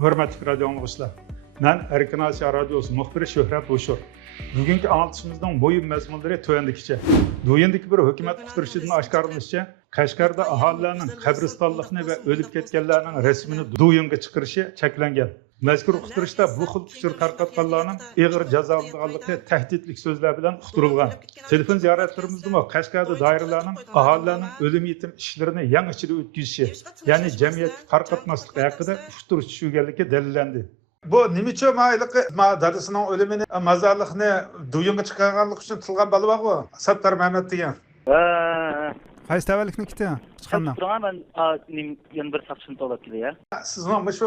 Hürmetli radyo anlıqçılar. Ben Erkin Asya Radyosu muhbiri Şöhret Boşur. Bugünkü anlatışımızdan boyun mezmunları tövendikiçe. Duyundaki bir hükümet kutırışıdan aşkarlanışça, Kaşgarda ahalilerinin kabristanlıqını ve ölüp ketkenlerinin resmini duyunga çıkırışı çeklengen. Mezkur uqtirishda bu xil uçur tarqatganlarning ig'ir jazolanganligi tahdidlik so'zlar bilan uqtirilgan. Telefon ziyoratlarimizda Qashqarda doiralarning aholilarning o'lim yetim ishlarini yang ichida o'tkazishi, ya'ni jamiyatga tarqatmaslik haqida uqtirish tushunganligi dalillandi. Bu nima uchun mayliqi dadasining o'limini mazarliqni duyunga chiqarganlik uchun tilgan bola bor-ku, Sattar Mehmet degan. Qaysi tavallikni ikkita chiqqandan? Ben yana bir saqchini to'lab keldi ya. Sizning shu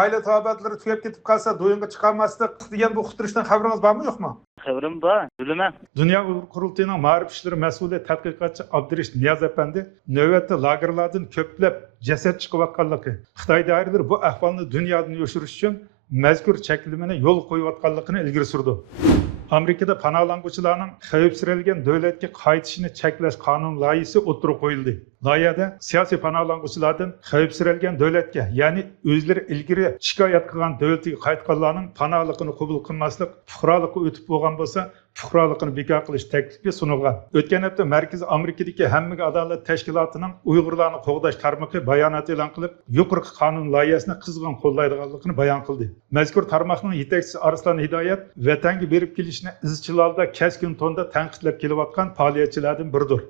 oila taobatlari tugab ketib qolsa duyunga chiqarmaslik degan bu uqtirishdan xabaringiz bormi yo'qmi? Xabarim bor, bilaman. Dünya Uyghur Qurultayı'nın ma'rif işleri mas'uli tadqiqotchi Abdurish Niyaz efendi navbatda lagerlardan ko'plab jasad chiqayotganligi, Xitoy doiralari bu ahvolni dunyodan yo'shirish uchun mazkur cheklimini yo'l qo'yayotganligini ilgari surdi. Amerikada panohlanuvchilarning xavfsiralgan davlatga qaytishini cheklash qonun loyihasi o'tirib qo'yildi. Loyihada siyosiy panohlanuvchilardan xavfsiralgan davlatga, ya'ni o'zlari ilgari shikoyat qilgan davlatga qaytganlarning panohligini qabul qilmaslik, fuqarolikka o'tib bo'lgan bo'lsa, fuqarolikni bekor qilish taklifi sunilgan. O'tgan hafta Markaziy Amerikadagi Hammaga adolat tashkilotining Uyg'urlarni qo'g'dash tarmoqi bayonot e'lon qilib, yuqorqi qonun loyihasini qizg'in qo'llaydiganligini bayon qildi. Mazkur tarmoqning yetakchisi Arslan Hidoyat vatanga berib kelishni izchil holda keskin tonda tanqidlab kelayotgan faoliyatchilardan biridir.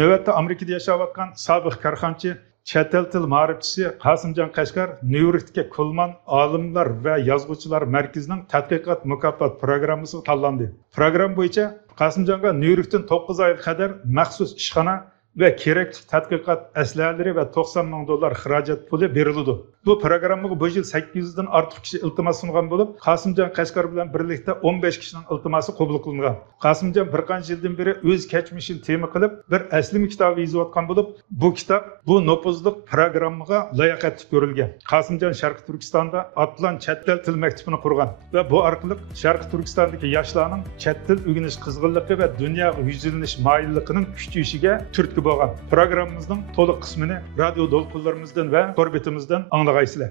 Navbatda Amerikada yashayotgan sobiq korxonchi chet el til ma'rifchisi Qasimjon Qashqar Nyu-Yorkdagi Kulman olimlar va yozuvchilar markazining tadqiqot mukofot programmasiga tanlandi. Program bo'yicha Qasimjonga Nyu-Yorkdan 9 oyga qadar maxsus ishxona ve kerakli tadqiqot aslahalari ve $90,000 xarajat puli berildi. Bu programmaga bu yil 800 dan ortiq kishi iltimos sungan bo'lib, Qasimjon Qashqar bilan birlikda 15 kishining iltimosi qabul qilingan. Qasimjon bir qancha yildan beri o'z kechmishini tema qilib, bir aslimiy kitob yozayotgan bo'lib, bu kitob bu nopozliq programmaga layoqatli ko'rilgan. Qasimjon Sharqiy Turkistonda Atlan chet el til maktabini qurgan va bu orqali Sharqiy Turkistondagi yoshlarning chet til o'rganish qizg'inligi va dunyoga yuzlanish moyilligining kuchayishiga turtki bo'lgan. Programmamızın to'liq qismini radio to'lqinlarimizdan va to'rbetimizdan anglag'aysizlar.